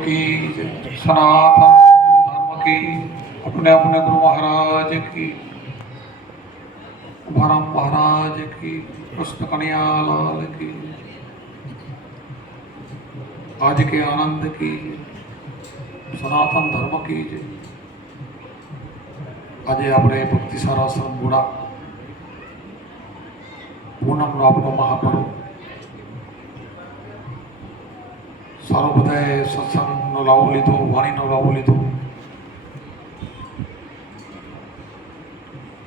की जय। सनातन धर्म की अपने अपने गुरु महाराज की भरम महाराज की कृष्ण कन्हैया लाल की आज के आनंद की સનાતન ધર્મ કી જય આજે આપણે ભક્તિ સારાશ્રમ ગોળા પૂનમનો આપણો મહાપર્વ સારો બધાએ સત્સંગનો લાવો લીધો વાણીનો લાવો લીધો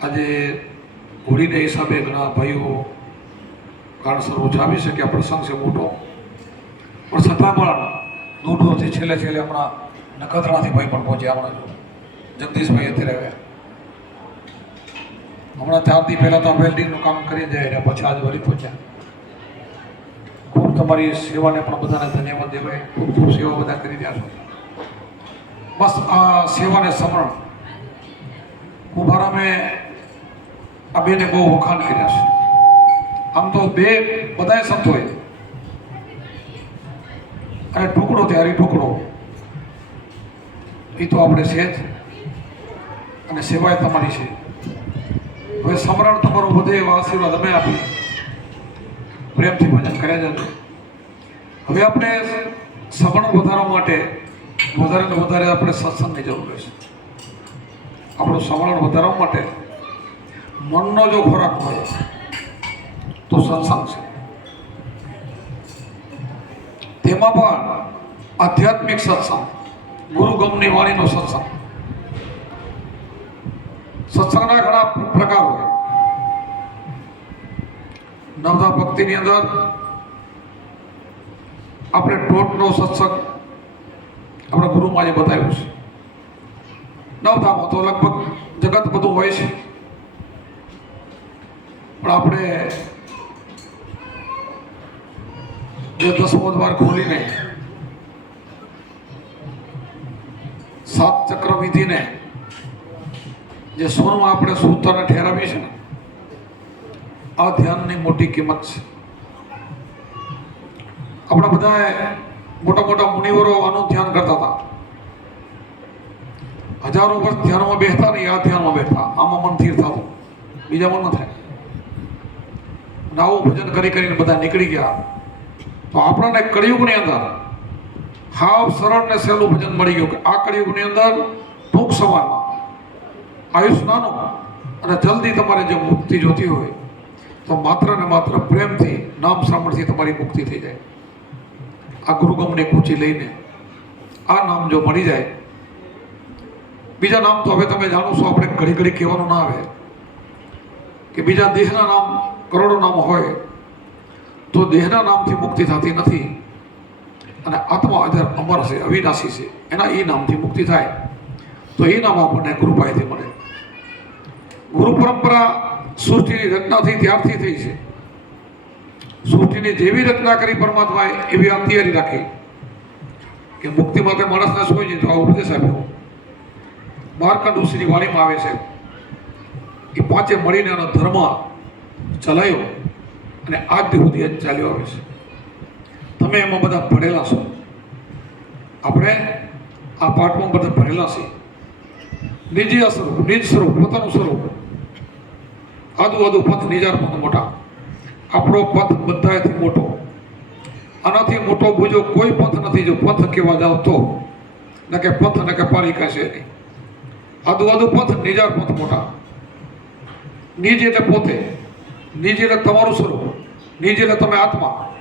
આજે હોળીને હિસાબે ઘણા ભાઈઓ કારણસર ઓછા આવી શક્યા પ્રસંગ છે મોટો. પણ છતાં પણ દૂરથી છેલ્લે છેલ્લે હમણાં નખત્રાણાથી ભાઈ પણ પહોંચ્યા હમણાં જગદીશભાઈ અત્યારે આવ્યા. હમણાં ચારથી પહેલાં તો વેલ્ડિંગનું કામ કરી જાય અને પછી આજ વળી પહોંચ્યા. ખૂબ તમારી સેવાને પણ બધાને ધન્યવાદ દેવાય. ખૂબ ખૂબ સેવા બધા કરી રહ્યા છો. બસ આ સેવાને સમરણ. કુંભારામે આ બેને બહુ વખાણ કર્યા છે. આમ તો બે બધાએ સંતોએ અને ટુકડો ત્યારે ટુકડો. એ તો આપણે છે જ. અને સેવાય તમારી છે. હવે સમરણ તમારો વધે એવા આશીર્વાદ અમે આપીએ. પ્રેમથી ભજન કર્યા જજો હવે આપણે સગણો વધારવા માટે વધારે ને વધારે આપણે સત્સંગની જરૂર રહેશે આપણું સમરણ વધારવા માટે મનનો જો ખોરાક હોય તો સત્સંગ છે. તેમાં પણ આધ્યાત્મિક સત્સંગ ગુરુગમની વાણીનો સત્સંગ. સત્સંગના ઘણા પ્રકાર હોય. નવધા ભક્તિની અંદર આપણે ટોટનો સત્સંગ આપણા ગુરુમાં જે બતાવ્યું છે. નવધામાં તો લગભગ જગત બધું હોય છે. પણ આપણે જે દસમો દ્વાર ખોલીને, સાત ચક્ર વિધિને, જે સોનમાં આપણે સૂત્રને ઠેરાવીએ છીએ ને આ ધ્યાનની મોટી કિંમત છે. આપણા બધાએ મોટા મોટા મુનિવરો આનું ધ્યાન કરતા હતા. હજારો વર્ષ ધ્યાનમાં બેસતા ને આ ધ્યાનમાં બેઠતા આમાં મન સ્થિર થતું. બીજામાં ન થાય. નાવું ભજન કરી કરીને બધા નીકળી ગયા. તો આપણને કળિયુગની અંદર હાવ સરળ ને સહેલું ભજન મળી ગયું કે આ કળિયુગની અંદર ટૂંક સમયમાં આયુષ નાનું અને જલ્દી તમારે જો મુક્તિ જોતી હોય તો માત્ર ને માત્ર પ્રેમથી, નામ શ્રવણથી તમારી મુક્તિ થઈ જાય. આ ગુરુગમની કૂચી લઈને આ નામ જો મળી જાય, બીજા નામ તો હવે તમે જાણો છો, આપણે ઘડી ઘડી કહેવાનું ના આવે. કે બીજા દેહના નામ કરોડો નામ હોય, તો દેહના નામથી મુક્તિ થતી નથી. અને આત્મા અજર અમર છે, અવિનાશી છે, એના એ નામથી મુક્તિ થાય. તો એ નામ આપણને ગુરુ મળે. ગુરુ પરંપરા સૃષ્ટિની રચના થઈ ત્યારથી થઈ છે. સૃષ્ટિની જેવી રચના કરી પરમાત્માએ એવી આ તૈયારી રાખી કે મુક્તિ માટે માણસને શું છે તો આ ઉપદેશ આપ્યો. માર્કંડ ઋષિની વાણીમાં આવે છે એ પાંચે મળીને એનો ધર્મ ચલાવ્યો અને આજ સુધી ચાલ્યો આવે છે. તમે એમાં બધા ભણેલા છો. આપણે આ પાઠમાં બધા ભણેલા છીએ. નિજી સ્વરૂપ નિજ સ્વરૂપ પોતાનું સ્વરૂપ. આદુ આદુ પથ નિજાર પથ મોટા. આપણો પથ બધાથી મોટો. આનાથી મોટો બીજો કોઈ પથ નથી જો પથ કહેવા જાવ તો. ન કે પથ ન કે પારી કહેશે નહીં આદુ આદુ પથ નિજાર પથ મોટા. નિજ એટલે પોતે. નિજ એટલે તમારું સ્વરૂપ. નિજ એટલે તમે આત્મા.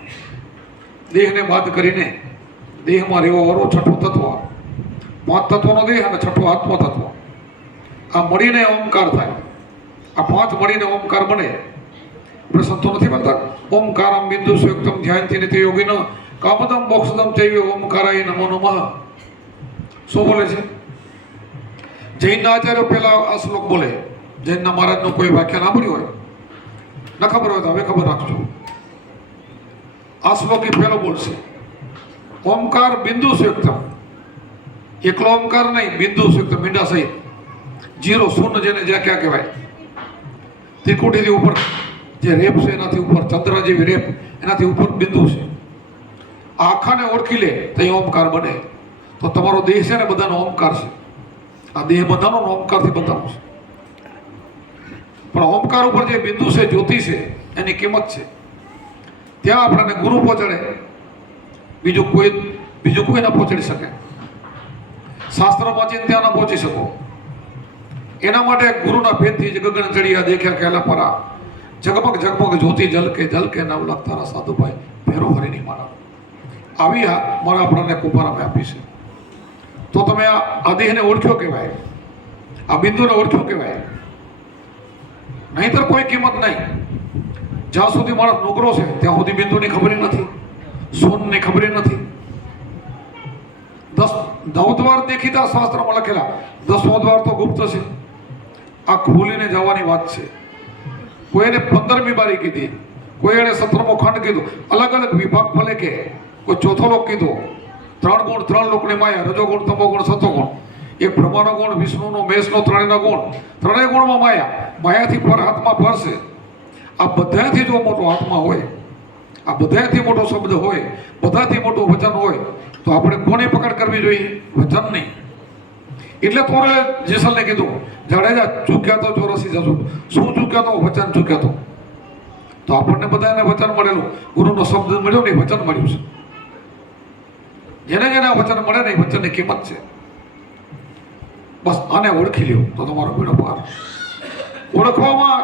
દેહને બાદ કરીને દેહમાં રહેવા વાળો છઠ્ઠું તત્વ. પાંચ તત્વનો દેહ અને છઠ્ઠું આત્મ તત્વ આ મળીને ઓમકાર થાય. આ પાંચ મળીને ઓમકાર બને. આપણે સંતો નથી બનતા ઓમકારમ બિંદુ સુયુક્તમ ધ્યાનથી નિત્ય યોગીન કામદમ મોક્ષદમ ચૈવ્ય ઓમકારાય નમો નમઃ શું બોલે છે? જૈનના આચાર્યો પહેલા આ શ્લોક બોલે. જૈનના મહારાજનું કોઈ વ્યાખ્યા સાંભળ્યું હોય. ન ખબર હોય તો હવે ખબર રાખજો. આ શ્લોક પહેલો બોલશે. ઓમકાર બિંદુ સુયુક્તમ. એકલો ઓમકાર નહીં, બિંદુ સુયુક્ત મીંડા સહિત. જીરો શૂન્ય જેને જ્યાં ક્યાં કહેવાય. ત્રિકુટીથી ઉપર જે રેપ છે, એનાથી ઉપર ચંદ્ર જેવી રેપ, એનાથી ઉપર બિંદુ છે. આખાને ઓળખી લે તો એ ઓમકાર બને. તો તમારો દેહ છે ને, બધાનો ઓમકાર છે. આ દેહ બધાનો ઓમકારથી બધાનો છે. પણ ઓમકાર ઉપર જે બિંદુ છે, જ્યોતિ છે, એની કિંમત છે. ત્યાં આપણને ગુરુ પહોંચાડે. બીજું કોઈ બીજું કોઈ ના પહોંચાડી શકે. શાસ્ત્ર વાંચીને ત્યાં ના પહોંચી શકો. એના માટે ગુરુના ભેદથી જ ગગન ચડિયા દેખ્યા કેલા પરા જગમગ જગમગ જ્યોતિ જલકે જલકે નવ લાખ તારા સાધુભાઈ, ભેરો હરિની મારા આવી આ મારા આપણને કુંભારામે આપી છે. તો તમે આ આદેહને ઓળખ્યો કહેવાય? આ બિંદુને ઓળખ્યો કહેવાય? નહીંતર કોઈ કિંમત નહીં. જ્યાં સુધી માણસ નોકરો છે, ત્યાં સુધી બિંદુની ખબર નથી. સોનની ખબર નથી. દસ નવ દ્વાર દેખીતા શાસ્ત્રમાં લખેલા, દસમો દ્વાર તો ગુપ્ત છે. આ ખોલીને જવાની વાત છે. કોઈને પંદરમી બારી કીધી કોઈ એને સત્રમો ખંડ કીધું, અલગ અલગ વિભાગ ભલે કે, કોઈ ચોથો લોક કીધો. ત્રણ ગુણ, ત્રણ લોકની માયા, રજો ગુણ, તમો ગુણ, સતો ગુણ. એ બ્રહ્માનો ગુણ, વિષ્ણુનો, મેષનો, ત્રણેયનો ગુણ. ત્રણેય ગુણમાં માયા, માયાથી પર હાથમાં ફરશે આ બધાથી જો મોટો આત્મા હોય, આ બધાથી મોટો શબ્દ હોય, બધાથી મોટું વચન હોય, તો આપણે કોની પકડ કરવી જોઈએ? વચન નહીં. એટલે પૂરે જેસલને કીધું, જાડેજા, ચૂક્યા તો ચોરસી જશું શું ચૂક્યા તો? વચન ચૂક્યા તો. તો આપણને બધાને વચન મળેલું. ગુરુનો શબ્દ મળ્યો નહીં વચન મળ્યું છે. જેને જેને વચન મળે ને વચનની કિંમત છે. બસ આને ઓળખી લ્યો તો તમારો બેડો પાર. ઓળખવામાં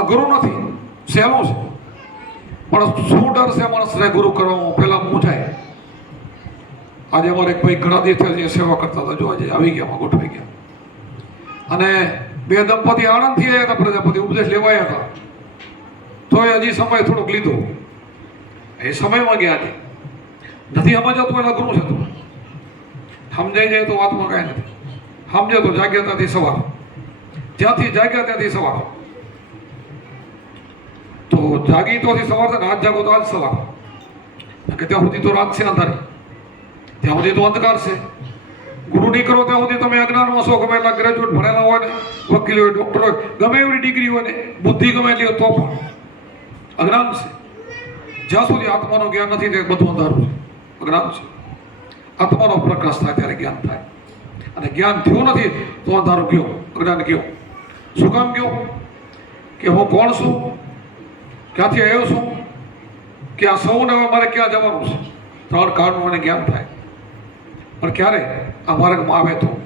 અઘરું નથી સહેલું છે? પણ શું ડર છે માણસને ગુરુ કરવામાં પહેલાં મૂંઝાય આજે અમારે એક ભાઈ ઘણા દિવસથી સેવા કરતા હતા, જો આજે આવી ગયા ગોઠવાઈ ગયા અને બે દંપતી આણંદથી આવ્યા હતા, પ્રજાપતિ ઉપદેશ લેવાયા હતા. તોય હજી સમય થોડોક લીધો. એ સમયમાં ગયા છે. નથી સમજાતું એટલે અઘરું છે તો. સમજાઈ જાય તો વાતમાં કાંઈ નથી. સમજે તો જાગ્યા ત્યાંથી સવાર. જ્યાંથી જાગ્યા ત્યાંથી સવાર. તો જાગી તો સવાર છે ને, આજ જાગો તો આજ સવાર. કે ત્યાં સુધી તો રાત છે અંધારી. ત્યાં સુધી તો અંધકાર છે. ગુરુ નહીં ત્યાં સુધી તમે અજ્ઞાનમાં છો ગમે એટલા ગ્રેજ્યુએટ ભણેલા હોય ને, વકીલ હોય ડૉક્ટર હોય, ગમે એવી ડિગ્રી હોય ને, બુદ્ધિ ગમે એટલી તો પણ અજ્ઞાન છે. જ્યાં સુધી આત્માનું જ્ઞાન નથી તે બધું અંધારું છે. અજ્ઞાન છે. આત્માનો પ્રકાશ થાય ત્યારે જ્ઞાન થાય. અને જ્ઞાન થયું નથી તો અંધારું ગયો અજ્ઞાન ગયો શું કામ ગયો કે હું કોણ છું? ક્યાંથી આવ્યો છું? કે આ સૌને હવે મારે ક્યાં જવાનું છે? ત્રણ કાળનું મને જ્ઞાન થાય. પણ ક્યારે? આ માર્ગમાં આવે તો.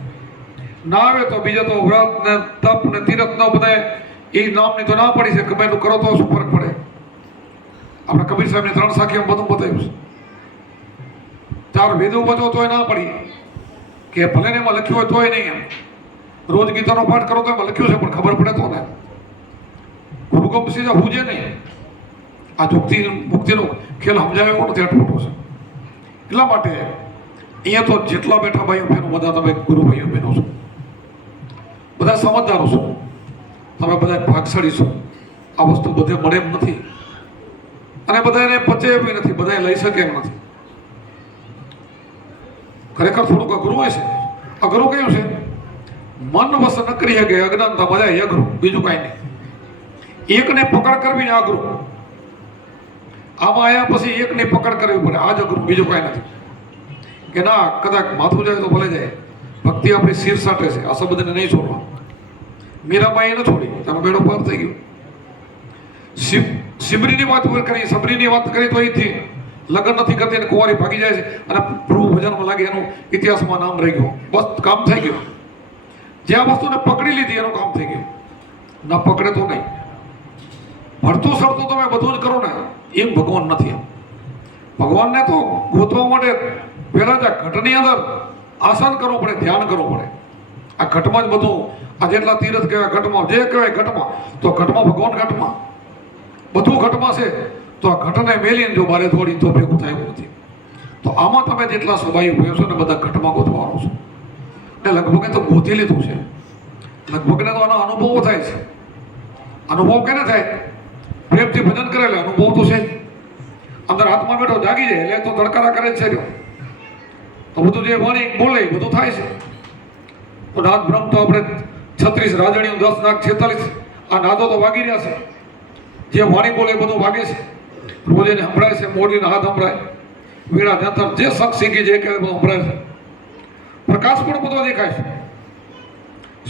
ના આવે તો બીજા તો વ્રત ને તપ ને તીરથ ન બધાય. એ નામની તો ના પડી છે. ગમે એટલું કરો તો શું ફરક પડે? આપણે કબીર સાહેબની ત્રણ સાખીમાં બધું બતાવ્યું છે. ચાર વેદો બચો તોય ના પડી. કે ભલે ને એમાં લખ્યું હોય તોય નહીં એમ. રોજ ગીતાનો પાઠ કરો તો એમાં લખ્યું છે, પણ ખબર પડે તો ને ગુરુ હું જે નહીં. આ મુક્તિ મુક્તિનો ખેલ સમજાવે એવો નથી અટપટો છે. એટલા માટે અહીંયા તો જેટલા બેઠા ભાઈઓ બહેનો, બધા તમે ગુરુ ભાઈઓ બહેનો છો. બધા સમજદારો છો. તમે બધા ભાગશાળી છો. આ વસ્તુ બધે મળે એમ નથી. અને બધા એને પચે એવી નથી બધા લઈ શકે એમ નથી. ખરેખર થોડુંક અઘરું હોય છે. અઘરું કયું છે? મન વસ ન કરી શકે અજ્ઞાનતા બધા અઘરું, બીજું કાંઈ નહીં. એકને પકડ કરવી ને અઘરું. આમાં આવ્યા પછી એકને પકડ કરવી પડે, આ જ અઘરું, બીજું કાંઈ નથી. કે ના કદાચ માથું જાય તો ભલે જાય. ભક્તિ આપણી શિર સાટે છે. આ સંબંધને નહીં છોડવા. મીરાબાઈ ન છોડી. તેનો મેળો પાર થઈ ગયો. શિવ શિબરીની વાત કરી સબરીની વાત કરી તો એથી લગ્ન નથી કરતી અને કુંવારી ભાગી જાય છે. અને પ્રભુ ભજનમાં લાગે એનું ઇતિહાસમાં નામ રહી ગયું. બસ કામ થઈ ગયું. જે આ વસ્તુને પકડી લીધી એનું કામ થઈ ગયું. ના પકડે તો નહીં. ભરતું સરતું તમે બધું જ કરો ને, એમ ભગવાન નથી ભગવાનને તો ગોતવા માટે પહેલા જ આ ઘટની અંદર આસન કરવું પડે, ધ્યાન કરવું પડે. આ ઘટમાં જ બધું, આ જેટલા તીરથ કહેવાય ઘટમાં, જે કહેવાય ઘટમાં, તો ઘટમાં ભગવાન ઘટમાં. બધું ઘટમાં છે, તો આ ઘટને મેલીને જો મારે થોડી તો ભેગું થાય નથી. તો આમાં તમે જેટલા સ્વભાવી ભયો છો ને બધા ઘટમાં ગોતવાનો છો. એટલે લગભગ તો ગોતી લીધું છે. લગભગને તો આનો અનુભવો થાય છે. અનુભવ કેને થાય? પ્રેમથી ભજન કરેલે અનુભવ તો છે અંદર હાથમાં બેઠો જાગી જાય, એટલે તો તડકારા કરે છે રહ્યો. તો બધું જે વાણી બોલે, બધું થાય છે. તો નાદ બ્રહ્મ તો આપણે છત્રીસ રાજણીઓ, દસ નાગ, છેતાલીસ, આ નાદો તો વાગી રહ્યા છે. જે વાણી બોલે બધું વાગે છે. રોજેને સંભળાય છે મોડીના હાથ સંભળાય. વીણા જંતર જે શખ શીખી જે કહે એ બધું સંભળાય છે. પ્રકાશ પણ બધો દેખાય છે.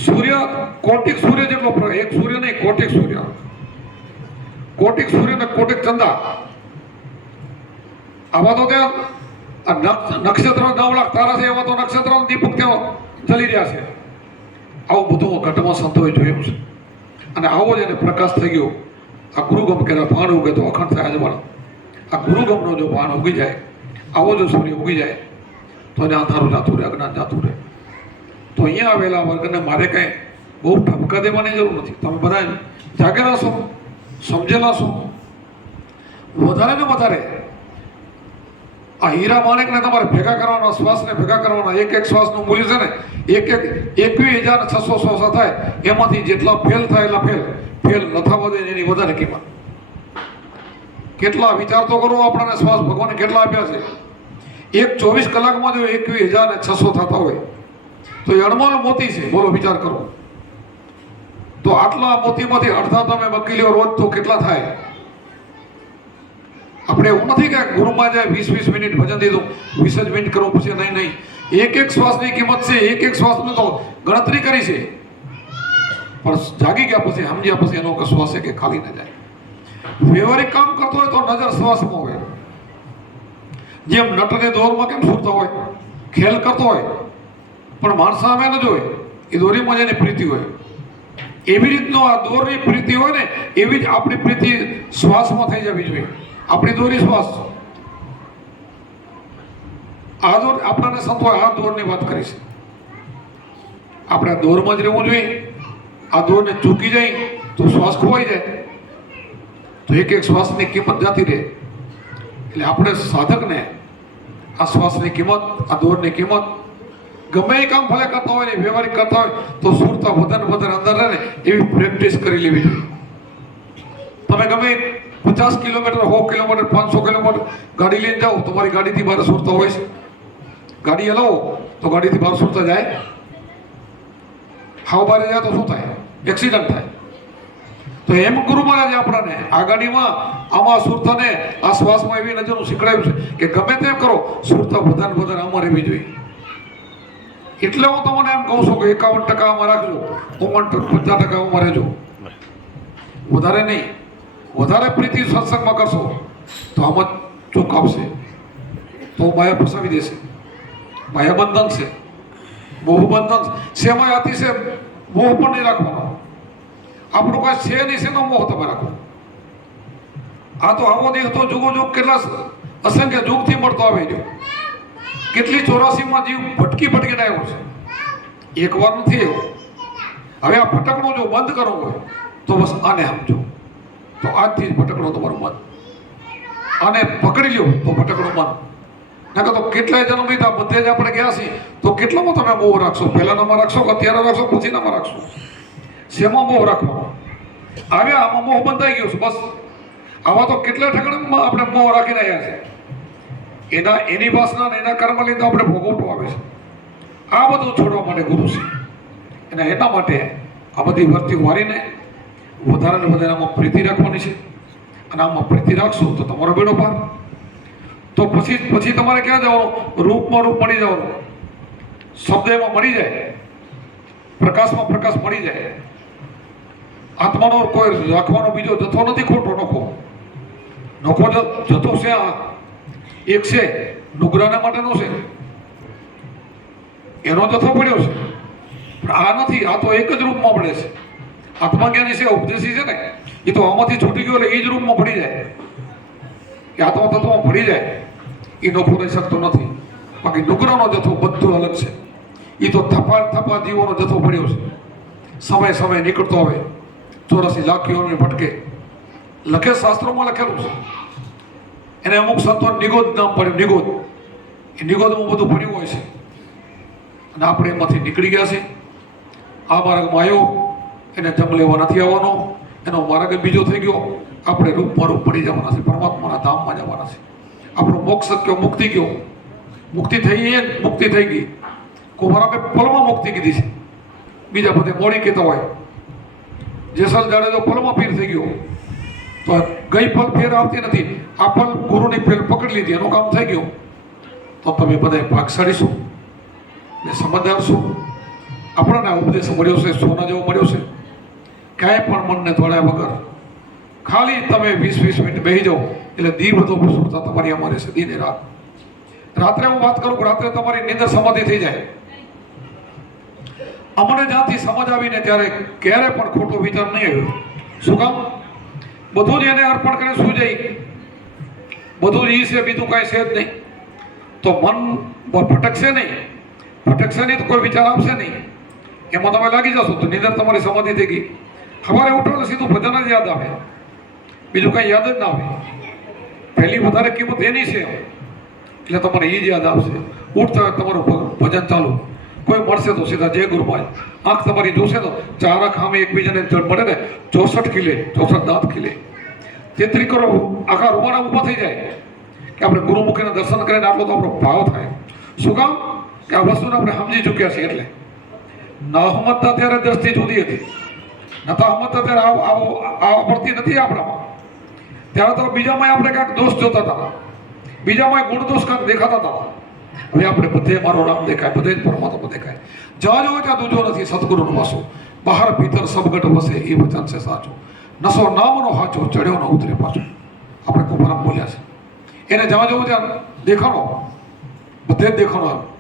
સૂર્ય કોટિક સૂર્ય જેટલો એક સૂર્ય નહીં, કોટિક સૂર્ય. કોટિક સૂર્ય ને કોટિક ચંદા. આવા તો ત્યાં નક્ષત્ર નવ લાખ તારા છે, એવા તો નક્ષત્ર દીપક તેઓ ચલી રહ્યા છે. આવું બધું ઘટમાં સંતોએ જોયું છે. અને આવો જ એને પ્રકાશ થઈ ગયો. આ ગુરુગમ કે ભાણ ઉગે તો અખંડ થાય અજવાળ. આ ગુરુગમનો જો ભાણ ઉગી જાય, આવો જો સૂર્ય ઉગી જાય, તો એને અંધારું જાતું રહે, અજ્ઞાન જાતું રહે. તો અહીંયા આવેલા વર્ગને મારે કંઈ બહુ ઠપકા દેવાની જરૂર નથી. તમે બધા જાગેલા છો, સમજેલા છો. વધારે ને વધારે આ હીરા માણેકને તમારે ભેગા કરવાના, શ્વાસને ભેગા કરવાના. એક એક શ્વાસનું મૂલ્ય છે ને, એક એક એકવીસ હજાર છસો શ્વાસ થાય. એમાંથી જેટલા ફેલ થાય એટલા ફેલ. ફેલ ન થવા દે એની વધારે કિંમત. કેટલા વિચાર તો કરો આપણને શ્વાસ ભગવાને કેટલા આપ્યા છે? એક ચોવીસ કલાકમાં જો એકવીસ હજાર છસો થતા હોય, તો એ અણમોલ મોતી છે. બોલો, વિચાર કરો. તો આટલા મોતીમાંથી અડધા તમે વકીલીઓ રોજ તો કેટલા થાય? આપણે એવું નથી કે ગુરુમાં જાય વીસ વીસ મિનિટ ભજન દીધું, વીસ જ મિનિટ કરો પછી નહીં નહીં. એક એક શ્વાસની કિંમત છે, એક એક શ્વાસની તો ગણતરી કરી છે. પણ જાગી ગયા પછી, સમજ્યા પછી એનો શ્વાસ છે કે ખાલી ન જાય. વ્યવહારિક કામ કરતો હોય તો નજર શ્વાસમાં હોય. જેમ નટને દોરમાં કેમ ફૂરતો હોય? ખેલ કરતો હોય. પણ માણસ સામે ન જોવે. એ દોરીમાં જેની પ્રીતિ હોય. એવી રીતનો આ દોરની પ્રીતિ હોય ને, એવી જ આપણી પ્રીતિ શ્વાસમાં થઈ જવી જોઈએ. આપણી દોરી શ્વાસ આ દોર આપણાને સંતો આ દોરની વાત કરી છે. આપણે આ દોરમાં જ રહેવું જોઈએ. આ દોરને ચૂકી જાય તો શ્વાસ ખોવાઈ જાય. તો એક એક શ્વાસની કિંમત જાતી રહે. એટલે આપણે સાધકને આ શ્વાસની કિંમત, આ દોરની કિંમત ગમે એ કામ ભલે કરતા હોય ને, વ્યવહારિક કરતા હોય, તો સુરતા વધારે વધારે અંદર રહે ને એવી પ્રેક્ટિસ કરી લેવી જોઈએ. તમે ગમે પચાસ કિલોમીટર, સો કિલોમીટર, પાંચસો કિલોમીટર ગાડી લઈને જાઓ. તમારી ગાડીથી બહાર સુરતા હોય છે. ગાડી હલાવો, તો ગાડીથી બહાર સુરતા જાય. હાવ બારે જાય તો શું થાય? એક્સિડન્ટ થાય. તો એમ ગુરુ મહારાજે આપણાને આ ગાડીમાં, આમાં સુરતાને આ શ્વાસમાં એવી નજરનું શીખડાવ્યું છે કે ગમે તેમ કરો, સુરતા વધારે વધારે આમાં રહેવી જોઈએ. એટલે હું તમને એમ કહું છું કે એકાવન ટકા આમાં રાખજો. ઓગણ પચાસ ટકા આમાં રહેજો. વધારે નહીં. વધારે પ્રીતિ સત્સંગમાં કરશો, તો આમાં ચોક આવશે તો માયા ફસાવી દેશે. માયા બંધન છે. મોહ બંધન છે. શેમાં અતિશય મોહ પણ નહીં રાખવાનો. આપણું કાંઈ છે નહીં, શેનો મોહ તમે રાખો? આ તો આવો દેહ તો જુગો જુગ કેટલા અસંખ્ય જુગથી મળતો આવે ગયો કેટલી ચોરાસીમાં જીવ ભટકી ભટકીને આવ્યો છે. એકવાર નથી આવ્યો. હવે આ ભટકણું જો બંધ કરવો હોય, તો બસ આને સમજો. તો આજથી ભટકણું તમારું મન. આને પકડી લ્યો તો ભટકણું મન. નકર તો કેટલાય જન્મ લીધા, બધે જ આપણે ગયા છીએ. તો કેટલામાં તમે મોહ રાખશો? પહેલાનામાં રાખશો અત્યારે રાખશો? પછીનામાં રાખશો? શેમાં મોહ રાખવાનો? હવે આમાં મોહ બંધાઈ ગયો છે, બસ. આવા તો કેટલા ઠકડામાં આપણે મોહ રાખી રહ્યા છે એના, એની વાસના અને એના કર્મ લીધે આપણે ભોગવટો આવે છે. આ બધું છોડવા માટે ગુરુ છે. અને એના માટે આ બધી વર્તી વારીને વધારે વધારે આમાં પ્રીતિ રાખવાની છે. અને આમાં પ્રીતિ રાખશો તો તમારો બેડો પાર. તો પછી પછી તમારે ક્યાં જવાનું? રૂપમાં રૂપ મળી જવાનું. શબ્દ એમાં મળી જાય. પ્રકાશમાં પ્રકાશ મળી જાય. આત્માનો કોઈ રાખવાનો બીજો જથ્થો નથી, ખોટો નખો. નખો જથ્થો છે આ. એક છે, નુગરાના માટેનો છે. એનો જથ્થો પડ્યો છે. પણ આ નથી, આ તો એક જ રૂપમાં પડે છે. આત્મજ્ઞાની છે? ઉપદેશી છે ને? એ તો આમાંથી છૂટી ગયો એટલે એ જ રૂપમાં ભળી જાય. કે આત્મા તત્વમાં ભળી જાય. એ નફો રહી શકતો નથી. બાકી નુગરાનો જથ્થો બધું અલગ છે. એ તો થપા થપા જીવોનો જથ્થો ભર્યો છે. સમય સમય નીકળતો આવે. ચોરાસી લાખ કિલોમીટર ભટકે. લખે શાસ્ત્રોમાં લખેલું છે. એને અમુક સંતો નિગોદ નામ પડ્યું નિગોદ. એ નિગોદમાં બધું ભર્યું હોય છે. અને આપણે એમાંથી નીકળી ગયા છે આ માર્ગમાં આવ્યો. એને જમ લેવા નથી આવવાનો. એનો માર્ગ બીજો થઈ ગયો. આપણે રૂપમાં રૂપ પડી જવાના છે પરમાત્માના ધામમાં જવાના છે આપણો મોક્ષ કયો? મુક્તિ કયો? મુક્તિ થઈ એ મુક્તિ થઈ ગઈ. કુમારામે પલમાં મુક્તિ કીધી છે. બીજા બધે મોડી કહેતા હોય. જેસલ જાડેજો પલમાં પીર થઈ ગયો. તો ગઈ ફલ ફેર આવતી નથી. આ ફલ ગુરુની ફેર પકડી લીધી. એનું કામ થઈ ગયું. તો તમે બધા ભાગશાળીશું ને સમજદાર છું. આપણને આ ઉપદેશ મળ્યો છે, સોના જેવો મળ્યો છે. ક્યાંય પણ મનને થોડ્યા વગર. ખાલી તમે વીસ વીસ મિનિટ બેસી જાઓ, એટલે દી બધો પ્રસન્નતા તમારી અમારે સદી ને રાત. રાત્રે હું વાત કરું રાત્રે તમારી નિંદર સમાધિ થઈ જાય. અમને જ્યાંથી સમજ આવીને ત્યારે ક્યારે પણ ખોટો વિચાર નહીં આવ્યો. શું કામ? બધું જ એને અર્પણ કરીને શું જાય. બધું જ ઈ છે, બીજું કાંઈ છે જ નહીં. તો મન ભટકશે નહીં. ભટકશે નહીં તો કોઈ વિચાર આવશે નહીં. એમાં તમે લાગી જશો તો નિંદર તમારી સમાધિ થઈ ગઈ. સવારે ઉઠો તો સીધું ભજન જ યાદ આવે. બીજું કાંઈ યાદ જ ના આવે. પહેલી વધારે કિંમત એની છે. એટલે તમારે એ જ યાદ આવશે. ઉઠતા હોય તમારું ભજન ચાલુ. કોઈ મળશે તો સીધા જય ગુરુભાઈ આંખ તમારી જોશે તો ચાર આંખ આમે એકબીજાને જળ મળે ને ચોસઠ કિલે ચોસઠ દાંત કિલે તેત્રી કરો આખા રૂવાડા ઊભા થઈ જાય. કે આપણે ગુરુમુખીના દર્શન કરીને આટલો તો આપણો ભાવ થાય. શું કામ? કે આ વસ્તુને આપણે સમજી ચૂક્યા છીએ એટલે. ન સમજતા ત્યારે દ્રષ્ટિ જુદી હતી. નતા સમજતા અત્યારે આવ આવો આ પડતી નથી આપણામાં. ત્યારે તો બીજામાં આપણે કાંઈક દોષ જોતા હતા. બીજામાં ગુણ દોષ કાંઈક દેખાતા હતા. હવે આપણે બધે મારો રામ દેખાય, બધે જ પરમાત્મા દેખાય. જ્યાં જો ત્યાં દૂજો નથી, સદગુરુનું વાસો. બહાર ભીતર સબગટ વસે એ વચન છે સાચું. નસો નામનો હાચો ચડ્યો ન ઉતરે પાછો. આપણે કુમારામ બોલ્યા છે. એને જ્યાં જોવું ત્યાં દેખાડો બધે જ દેખાણો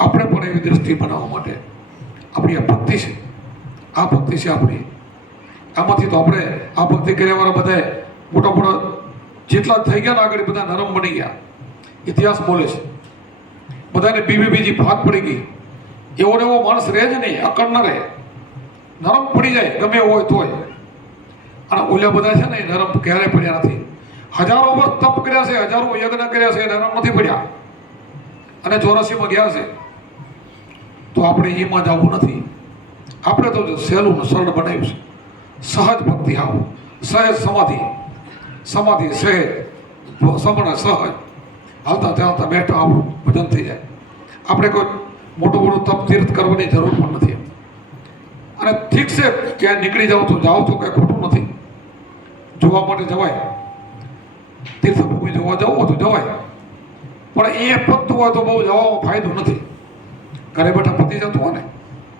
આપણે પણ એવી દ્રષ્ટિ બનાવવા માટે આપણી આ ભક્તિ છે. આ ભક્તિ છે આપણી. આમાંથી તો આપણે આ ભક્તિ કર્યાવાળા બધાએ મોટા મોટા જેટલા થઈ ગયા ને આગળ બધા નરમ બની ગયા. ઇતિહાસ બોલે છે. બધાને બીબી બીજી ભાગ પડી ગઈ. એવો ને એવો માણસ રહે જ નહીં અકડ ન રહે. નરમ પડી જાય, ગમે હોય તોય. અને ઓલા બધા છે ને નરમ ક્યારેય પડ્યા નથી. હજારો વર્ષ તપ કર્યા છે, હજારો યજ્ઞ કર્યા છે નરમ નથી પડ્યા. અને ચોરસીમાં ગયા છે. તો આપણે એમાં જવું નથી. આપણે તો સહેલું સરળ બનાવ્યું છે. સહજ ભક્તિ આવું સહેજ સમાધિ. સમાધિ સહેજ સમણ સહજ. હાલતા ચાલતા બેઠા આપણું ભજન થઈ જાય. આપણે કોઈ મોટું મોટું તપ તીર્થ કરવાની જરૂર પણ નથી. અને ઠીક છે, ક્યાંય નીકળી જાઓ તો જાઓ તો કંઈ ખોટું નથી. જોવા માટે જવાય. તીર્થભૂમિ જોવા જવું હતું જવાય. પણ એ પતતું હોય તો બહુ જવામાં ફાયદો નથી. ઘરે બેઠા પતી જતું હોય ને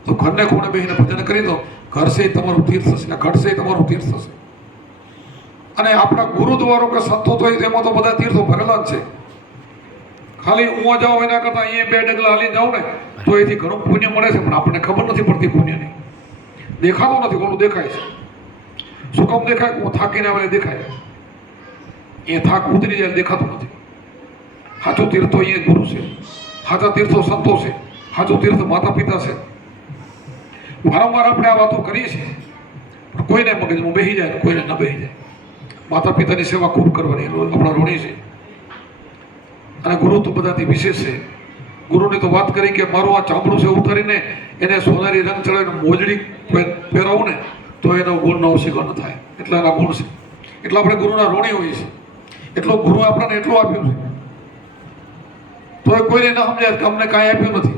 તો ઘરને ખૂણે બેસીને ભજન કરી દો? ઘર છે તમારું તીર્થ થશે ને તમારું તીર્થ થશે. અને આપણા ગુરુદ્વારો કે સંતો તો એમાં તો બધા તીર્થો ભરેલા જ છે. ખાલી હું જાઉં એના કરતાં અહીંયા બે ડગલા હાલી જાઉં ને, તો એથી ઘણું પુણ્ય મળે છે, પણ આપણને ખબર નથી પડતી પુણ્યની. દેખાતો નથી, કોનું દેખાય છે. શું કામ દેખાય? હું થાકીને આવે દેખાય. એ થાક ઉતરી જાય દેખાતું નથી. સાચું તીર્થો અહીંયા ગુરુ છે. સાચા તીર્થો સંતો છે. સાચું તીર્થ માતા પિતા છે. વારંવાર આપણે આ વાતો કરીએ છીએ. કોઈને મગજમાં બેસી જાય કોઈને ન બેસી જાય. માતા પિતાની સેવા ખૂબ કરવાની આપણા ઋણી છે. અને ગુરુ તો બધાથી વિશેષ છે. ગુરુની તો વાત કરી કે મારું આ ચામડું છે ઉતારીને એને સોનારી રંગ ચડાવીને મોજડી પહેરાવું ને, તો એનો ગુણનો અવશેકો ન થાય. એટલા એના ગુણ છે. એટલે આપણે ગુરુના ઋણી હોઈએ છીએ. એટલો ગુરુ આપણને એટલું આપ્યું છે. તો એ કોઈને ન સમજાય કે અમને કાંઈ આપ્યું નથી.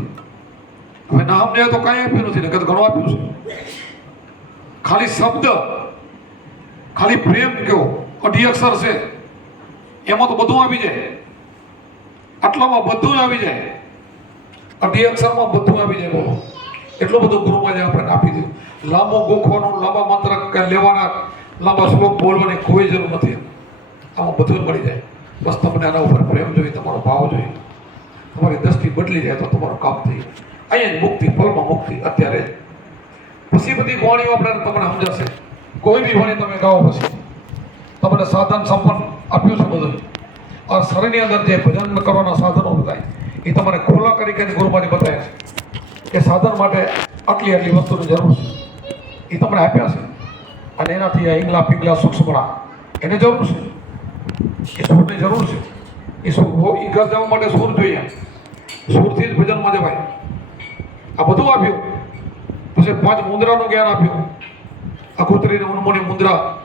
હવે ના સમજાય તો કાંઈ આપ્યું નથી, નકર ઘણું આપ્યું છે. ખાલી શબ્દ, ખાલી પ્રેમ કયો, અઢી અક્ષર છે. એમાં તો બધું આવી જાય. આટલામાં બધું જ આવી જાય. અઢી અક્ષરમાં બધું આવી જાય બોલો. એટલું બધું ગુરુમાં જે આપણે આપી દીધું લાંબો ગોખવાનો, લાંબા મંત્ર લેવાના, લાંબા શ્લોક બોલવાની કોઈ જરૂર નથી. આમાં બધું જ મળી જાય. બસ તમને આના ઉપર પ્રેમ જોઈએ, તમારો ભાવ જોઈએ. તમારી દ્રષ્ટિ બદલી જાય તો તમારું કામ થઈ જાય. અહીંયા મુક્તિ પલમાં મુક્તિ, અત્યારે. પછી બધી વાણીઓ આપણે તમને સમજાશે. કોઈ બી વાણી તમે ગાઓ પછી. તમને સાધન સંપન્ન આપ્યું છે બધું. આ શરીરની અંદર જે ભજન કરવાના સાધનો બતાય એ તમારે ખોલા કરી કરીને ગુરુમાંથી બતાવ્યા છે. એ સાધન માટે આટલી આટલી વસ્તુની જરૂર છે. એ તમને આપ્યા છે. અને એનાથી આ ઈંગલા પીંગલા સૂક્ષ્મણા, એને જરૂર છે. એ સૂરની જરૂર છે. એ સૂર ઘર જવા માટે સૂર જોઈએ. સૂરથી જ ભજનમાં જવાય. આ બધું આપ્યું. પછી પાંચ મુદ્રાનું જ્ઞાન આપ્યું. આ કુતરીને ઉન્મોની મુદ્રા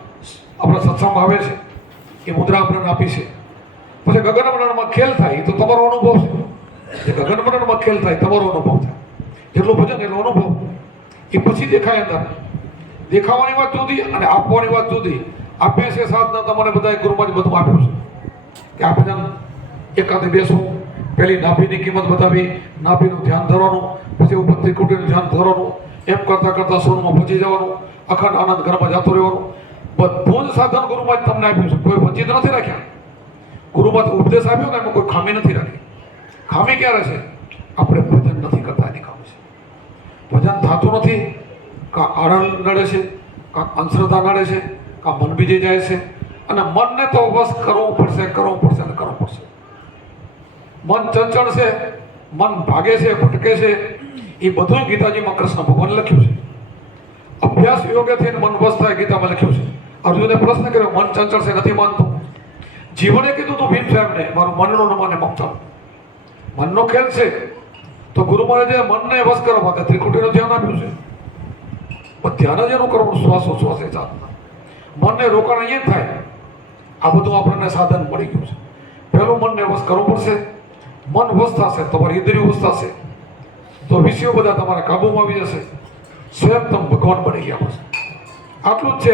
આપણા સત્સંગમાં આવે છે. એ મુદ્રા આપણને આપી છે. પછી ગગનમંડળમાં ખેલ થાય તો તમારો અનુભવ છે. જે ગગનમંડળમાં ખેલ થાય, તમારો અનુભવ થાય. જેટલું ભજન, એટલો અનુભવ. એ પછી દેખાય અંદર. દેખાવાની વાત જુદી અને આપવાની વાત જુદી. આપે છે સાધના, તમને બધા ગુરુમાં જ બધું આપ્યું છે. કે આ ભજન એકાદ બેસવું પહેલી નાભીની કિંમત બતાવી, નાભીનું ધ્યાન ધરવાનું, પછી ઉપર કુટીનું ધ્યાન ધરવાનું, એમ કરતાં કરતાં સોનમાં પહોંચી જવાનું, અખંડ આનંદ ઘરમાં જતો રહેવાનું. બધું જ સાધન ગુરુમાં જ તમને આપ્યું છે. કોઈ વંચિત નથી રાખ્યા. ગુરુમાં ઉપદેશ આપ્યો ને એમાં કોઈ ખામી નથી રાખી. ખામી ક્યારે છે? આપણે ભજન નથી કરતા એની ખામી છે. ભજન થતું નથી. કાં આણંદ નડે છે, કાં અંધશ્રદ્ધા નડે છે, કાં મન બીજે જાય છે. અને મનને તો બસ કરવું પડશે કરવું પડશે અને કરવું પડશે. મન ચંચળ છે, મન ભાગે છે, ભટકે છે. એ બધું ગીતાજીમાં કૃષ્ણ ભગવાન લખ્યું છે. અભ્યાસ યોગ્ય થઈને મન વસ્ત થાય ગીતામાં લખ્યું છે. અર્જુને પ્રશ્ન કર્યો, મન ચંચળ છે, નથી માનતું? જીવને કીધું તું ભીમ સાહેબને, મારું મનનો મને, મમતા. મનનો ખેલ છે. તો ગુરુ મહારાજે મનને વશ કરવા માટે ત્રિકુટીનું ધ્યાન આપ્યું છે. પણ ધ્યાન જ એનું કરવાનું, શ્વાસો શ્વાસે ચાલના મનને રોકાણ અહીંયા થાય. આ બધું આપણને સાધન મળી ગયું છે. પહેલું મનને વશ કરવું પડશે. મન વશ થશે તમારી ઇન્દ્રિયો વશ થશે તો વિષયો બધા તમારા કાબૂમાં આવી જશે. સ્વયં તમે ભગવાન બની ગયા પછી આટલું જ છે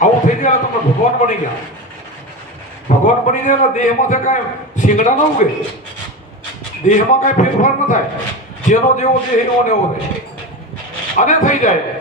આવું થઈ ગયા તમે ભગવાન બની ગયા. ભગવાન બની ગયા દેહમાંથી કાંઈ શિંગડા ન ઉગે. દેહમાં કાંઈ ફેરફાર ન થાય. જેનો જેવો દેહ એવો ને એવો અને થઈ જાય.